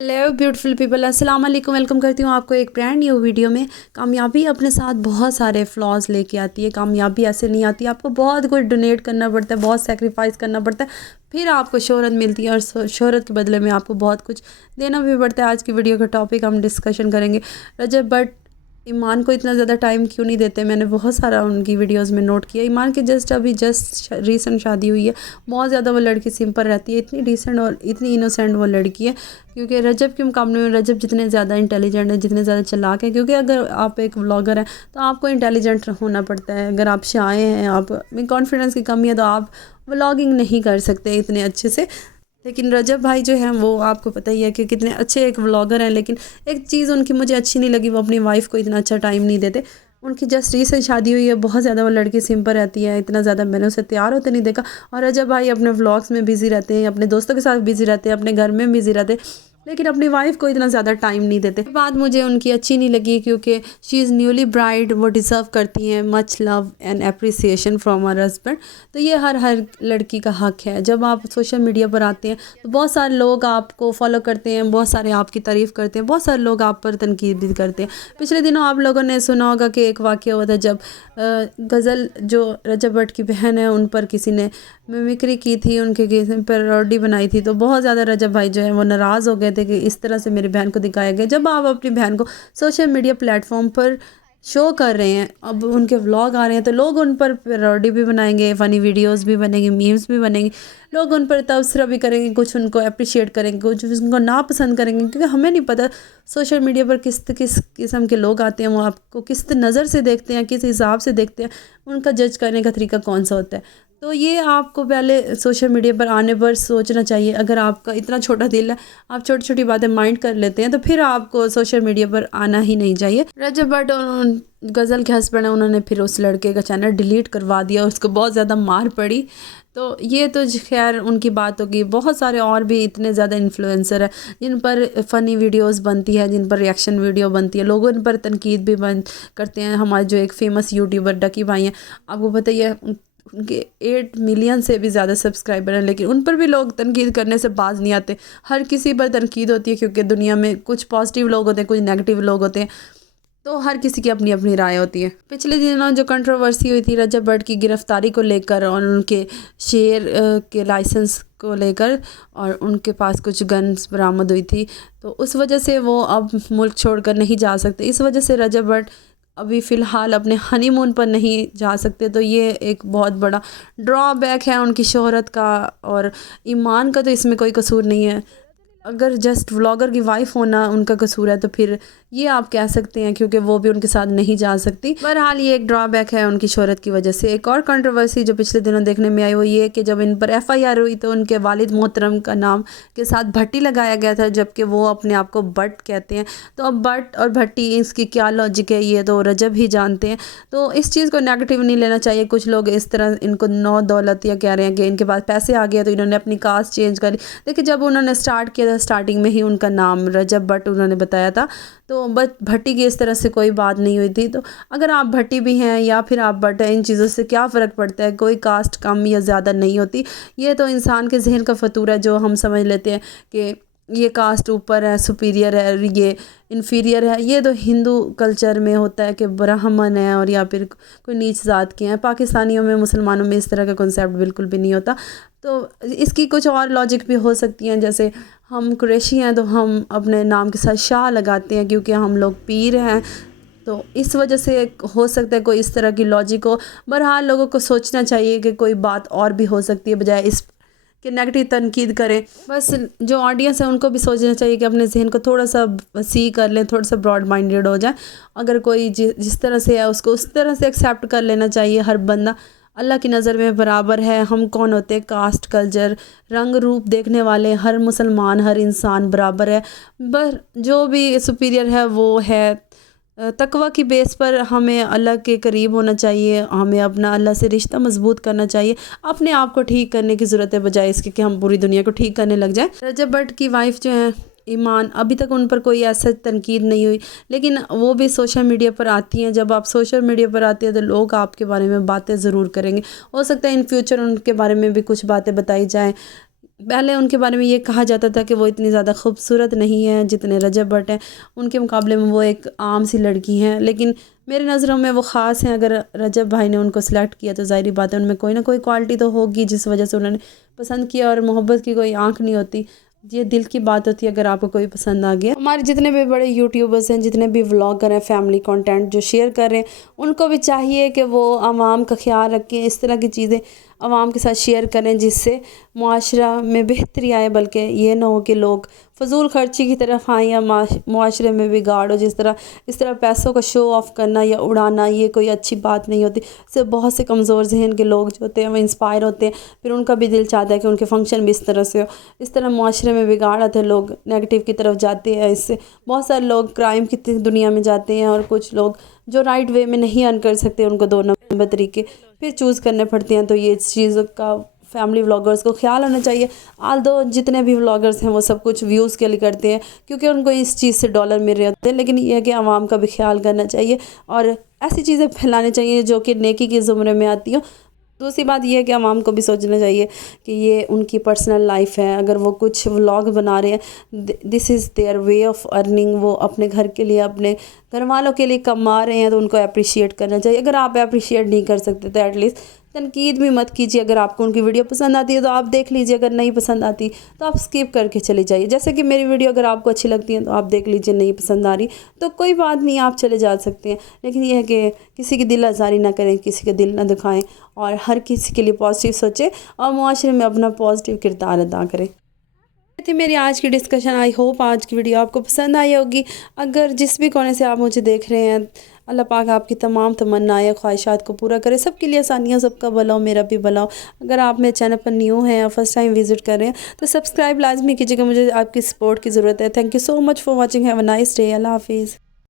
Hello beautiful people, अस्सलाम वालेकुम। Welcome करती हूँ आपको एक ब्रांड न्यू वीडियो में। कामयाबी अपने साथ बहुत सारे फ्लॉज लेके आती है। कामयाबी ऐसे नहीं आती, आपको बहुत कुछ डोनेट करना पड़ता है, बहुत सेक्रीफाइस करना पड़ता है, फिर आपको शोहरत मिलती है और शोहरत के बदले में आपको बहुत कुछ देना भी पड़ता है। आज की वीडियो का टॉपिक हम डिस्कशन करेंगे रजब भट्ट ईमान को इतना ज़्यादा टाइम क्यों नहीं देते। मैंने बहुत सारा उनकी वीडियोस में नोट किया। ईमान की अभी रीसेंट शादी हुई है। बहुत ज़्यादा वो लड़की सिंपल रहती है, इतनी डिसेंट और इतनी इनोसेंट वो लड़की है। क्योंकि रजब के मुकाबले में रजब जितने ज़्यादा इंटेलिजेंट है, जितने ज़्यादा चालाक है, क्योंकि अगर आप एक व्लॉगर हैं तो आपको इंटेलिजेंट होना पड़ता है। अगर आप शाये हैं, आप में कॉन्फिडेंस की कमी है, तो आप व्लॉगिंग नहीं कर सकते इतने अच्छे से। लेकिन रजब भाई जो हैं वो आपको पता ही है कि कितने अच्छे एक व्लॉगर हैं। लेकिन एक चीज़ उनकी मुझे अच्छी नहीं लगी, वो अपनी वाइफ को इतना अच्छा टाइम नहीं देते। उनकी जस्ट रीसेंट शादी हुई है, बहुत ज़्यादा वो लड़की सिंपल रहती है, इतना ज़्यादा मैंने उसे तैयार होते नहीं देखा। और रजब भाई अपने व्लॉग्स में बिज़ी रहते हैं, अपने दोस्तों के साथ बिज़ी रहते हैं, अपने घर में बिज़ी रहते हैं, लेकिन अपनी वाइफ को इतना ज़्यादा टाइम नहीं देते। बात मुझे उनकी अच्छी नहीं लगी, क्योंकि शी इज़ न्यूली ब्राइड, वो डिज़र्व करती हैं much love and appreciation from her husband. तो ये हर लड़की का हक है। जब आप सोशल मीडिया पर आते हैं तो बहुत सारे लोग आपको फॉलो करते हैं, बहुत सारे आपकी तारीफ़ करते हैं, बहुत सारे लोग आप पर तनकीद भी करते हैं। पिछले दिनों आप लोगों ने सुना होगा कि एक वाक़या हुआ था, जब गज़ल जो रजब भट्ट की बहन है उन पर किसी ने मिमिक्री की थी, उनके पैरोडी बनाई थी। तो बहुत ज़्यादा रजब भाई जो है वो नाराज़ हो गए थे कि इस तरह से मेरी बहन को दिखाया गया। जब आप अपनी बहन को सोशल मीडिया प्लेटफॉर्म पर शो कर रहे हैं, अब उनके व्लॉग आ रहे हैं, तो लोग उन पर पैरोडी भी बनाएंगे, फ़नी वीडियोस भी बनेंगे, मीम्स भी बनेंगे। लोग उन पर तबसरा भी करेंगे, कुछ उनको अप्रिशिएट करेंगे, कुछ उनको नापसंद करेंगे। क्योंकि हमें नहीं पता सोशल मीडिया पर किस किस्म के लोग आते हैं, वो आपको किस नज़र से देखते हैं, किस हिसाब से देखते हैं, उनका जज करने का तरीका कौन सा होता है। तो ये आपको पहले सोशल मीडिया पर आने पर सोचना चाहिए। अगर आपका इतना छोटा दिल है, आप छोटी छोटी बातें माइंड कर लेते हैं, तो फिर आपको सोशल मीडिया पर आना ही नहीं चाहिए। रजब भट्ट गज़ल के हस्बैंड है, उन्होंने फिर उस लड़के का चैनल डिलीट करवा दिया, उसको बहुत ज़्यादा मार पड़ी। तो ये तो खैर उनकी बात होगी। बहुत सारे और भी इतने ज़्यादा इन्फ्लुएंसर हैं जिन पर फ़नी वीडियोस बनती है, जिन पर रिएक्शन वीडियो बनती है, लोग उन पर तनकीद भी करते हैं। हमारे जो एक फ़ेमस यूट्यूबर डकी भाई हैं, आपको पता ही है, उनके 8 मिलियन से भी ज़्यादा सब्सक्राइबर हैं, लेकिन उन पर भी लोग तनकीद करने से बाज नहीं आते। हर किसी पर तनकीद होती है, क्योंकि दुनिया में कुछ पॉजिटिव लोग होते हैं, कुछ नेगेटिव लोग होते हैं। तो हर किसी की अपनी अपनी राय होती है। पिछले दिनों जो कंट्रोवर्सी हुई थी रजब भट्ट की गिरफ्तारी को लेकर और उनके शेयर के लाइसेंस को लेकर, और उनके पास कुछ गन्स बरामद हुई थी, तो उस वजह से वो अब मुल्क छोड़कर नहीं जा सकते। इस वजह से रजब भट्ट अभी फ़िलहाल अपने हनीमून पर नहीं जा सकते। तो ये एक बहुत बड़ा ड्रॉबैक है उनकी शोहरत का। और ईमान का तो इसमें कोई कसूर नहीं है। अगर जस्ट व्लॉगर की वाइफ होना उनका कसूर है, तो फिर ये आप कह सकते हैं, क्योंकि वो भी उनके साथ नहीं जा सकती। बहरहाल ये एक ड्रॉबैक है उनकी शोहरत की वजह से। एक और कंट्रोवर्सी जो पिछले दिनों देखने में आई वो ये कि जब इन पर FIR हुई, तो उनके वालिद मोहतरम का नाम के साथ भट्टी लगाया गया था, जबकि वो अपने आप को भट्ट कहते हैं। तो अब भट्ट और भट्टी, इसकी क्या लॉजिक है, ये तो रजब ही जानते हैं। तो इस चीज़ को नेगेटिव नहीं लेना चाहिए। कुछ लोग इस तरह इनको नौ दौलत या कह रहे हैं कि इनके पास पैसे आ गए तो इन्होंने अपनी कास्ट चेंज कर ली। देखिए, जब उन्होंने स्टार्ट किया था, स्टार्टिंग में ही उनका नाम रजब भट्ट उन्होंने बताया था, तो बट भट्टी की इस तरह से कोई बात नहीं हुई थी। तो अगर आप भट्टी भी हैं या फिर आप भट्ट हैं, इन चीज़ों से क्या फ़र्क पड़ता है। कोई कास्ट कम या ज़्यादा नहीं होती। ये तो इंसान के जहन का फतूर है, जो हम समझ लेते हैं कि ये कास्ट ऊपर है, सुपीरियर है, ये इन्फीरियर है। ये तो हिंदू कल्चर में होता है कि ब्राह्मण है और या फिर कोई नीच जात के हैं। पाकिस्तानियों में, मुसलमानों में इस तरह का कॉन्सेप्ट बिल्कुल भी नहीं होता। तो इसकी कुछ और लॉजिक भी हो सकती हैं। जैसे हम कुरैशी हैं तो हम अपने नाम के साथ शाह लगाते हैं, क्योंकि हम लोग पीर हैं। तो इस वजह से हो सकता है कोई इस तरह की लॉजिक हो। बहरहाल लोगों को सोचना चाहिए कि कोई बात और भी हो सकती है, बजाय इस कि नेगेटिव तनकीद करें। बस जो ऑडियंस है उनको भी सोचना चाहिए कि अपने जहन को थोड़ा सा वसी कर लें, थोड़ा सा ब्रॉड माइंडेड हो जाए। अगर कोई जिस तरह से है उसको उस तरह से एक्सेप्ट कर लेना चाहिए। हर बंदा अल्लाह की नज़र में बराबर है। हम कौन होते हैं, कास्ट, कल्चर, रंग रूप देखने वाले, हर मुसलमान, हर इंसान बराबर है। बस जो भी सुपीरियर है वो है तकवा की बेस पर हमें अल्लाह के करीब होना चाहिए। हमें अपना अल्लाह से रिश्ता मजबूत करना चाहिए। अपने आप को ठीक करने की ज़रूरत है, बजाय इसके कि हम पूरी दुनिया को ठीक करने लग जाए। रजब भट्ट की वाइफ जो है ईमान, अभी तक उन पर कोई ऐसा तनकीद नहीं हुई, लेकिन वो भी सोशल मीडिया पर आती हैं। जब आप सोशल मीडिया पर आते हैं तो लोग आपके बारे में बातें ज़रूर करेंगे। हो सकता है इन फ्यूचर उनके बारे में भी कुछ बातें बताई जाएँ। पहले उनके बारे में ये कहा जाता था कि वो इतनी ज़्यादा खूबसूरत नहीं है जितने रजब भट्ट हैं, उनके मुकाबले में वो एक आम सी लड़की हैं। लेकिन मेरी नज़रों में वो ख़ास हैं। अगर रजब भाई ने उनको सिलेक्ट किया तो ज़ाहिर बात है उनमें कोई ना कोई क्वालिटी तो होगी जिस वजह से उन्होंने पसंद किया, और मोहब्बत की कोई आंख नहीं होती, ये दिल की बात होती है। अगर आपको कोई पसंद आ गया, हमारे जितने भी बड़े यूट्यूबर्स हैं, जितने भी व्लॉगर हैं, फैमिली कंटेंट जो शेयर कर रहे हैं, उनको भी चाहिए कि वो आवाम का ख्याल रखें, इस तरह की चीज़ें आवाम के साथ शेयर करें जिससे मुआशरा में बेहतरी आए, बल्कि ये ना हो कि लोग फ़जूल खर्ची की तरफ आएँ या मुआशरे में बिगाड़ हो। इस तरह पैसों का शो ऑफ़ करना या उड़ाना, ये कोई अच्छी बात नहीं होती। इससे बहुत से कमज़ोर ज़हन के लोग जो होते हैं वो इंस्पायर होते हैं, फिर उनका भी दिल चाहता है कि उनके फंक्शन भी इस तरह से हो। इस तरह मुआशरे में बिगाड़ आते हैं, लोग नेगेटिव की तरफ जाते हैं। इससे बहुत सारे लोग क्राइम की दुनिया में जाते हैं, और कुछ लोग जो राइट वे में नहीं अर्न कर सकते, उनको 2 नंबर तरीके फिर चूज़ करने पड़ते हैं। तो ये चीज़ों का फैमिली व्लॉगर्स को ख्याल होना चाहिए। आल्दो जितने भी व्लॉगर्स हैं वो सब कुछ व्यूज़ के लिए करते हैं, क्योंकि उनको इस चीज़ से डॉलर मिल रहे होते हैं। लेकिन ये है कि आवाम का भी ख्याल करना चाहिए और ऐसी चीज़ें फैलानी चाहिए जो कि नेकी के ज़ुमरे में आती हो। दूसरी बात यह है कि आवाम को भी सोचना चाहिए कि ये उनकी पर्सनल लाइफ है। अगर वो कुछ व्लॉग बना रहे हैं, this is their way of earning, वो अपने घर के लिए, अपने घर वालों के लिए कमा रहे हैं, तो उनको अप्रिशिएट करना चाहिए। अगर आप अप्रिशिएट नहीं कर सकते तो एटलीस्ट तनकीद भी मत कीजिए। अगर आपको उनकी वीडियो पसंद आती है तो आप देख लीजिए, अगर नहीं पसंद आती तो आप स्किप करके चले जाइए। जैसे कि मेरी वीडियो अगर आपको अच्छी लगती है तो आप देख लीजिए, नहीं पसंद आ रही तो कोई बात नहीं, आप चले जा सकते हैं। लेकिन यह है कि किसी की दिल आज़ारी ना करें, किसी का दिल ना दुखाएं, और हर किसी के लिए पॉजिटिव सोचें और मुआशरे में अपना पॉजिटिव किरदार अदा करें। थी मेरी आज की डिस्कशन। आई होप आज की वीडियो आपको पसंद आई होगी। अगर जिस भी कोने से आप मुझे देख रहे हैं, अल्लाह पाक आपकी तमाम तमन्नाएं, ख्वाहिशात को पूरा करे, सबके लिए आसानियाँ, सबका भला हो, मेरा भी भला हो। अगर आप मेरे चैनल पर न्यू हैं या फर्स्ट टाइम विज़िट कर रहे हैं तो सब्सक्राइब लाजमी कीजिएगा, मुझे आपकी सपोर्ट की ज़रूरत है। Thank you so much for watching. Have a nice day. अल्लाह हाफिज़।